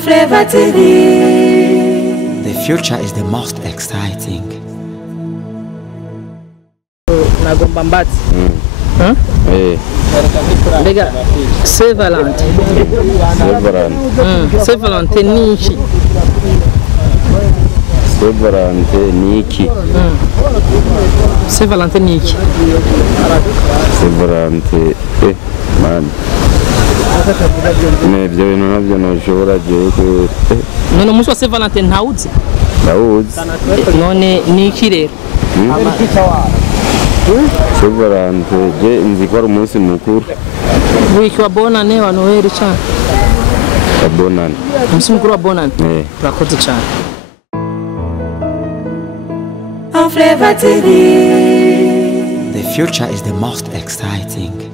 Flavor TV. The future is the most exciting. Nagomba mbati. Lega Saint Valentin. Saint Valentin niki. Saint Valentin niki. Saint Valentin niki. Saint Valentin man. Nebyo bintu nabyo nashobora je none umunsi wa Saint Valentin ntawuzi none niki rero Saint Valentin je nzi ko ari umunsi mukuru wiki wa bonane wa Noel cyane bonane umunsi mukuru wa bonane urakoze cyane Flavor TV. The future is the most exciting.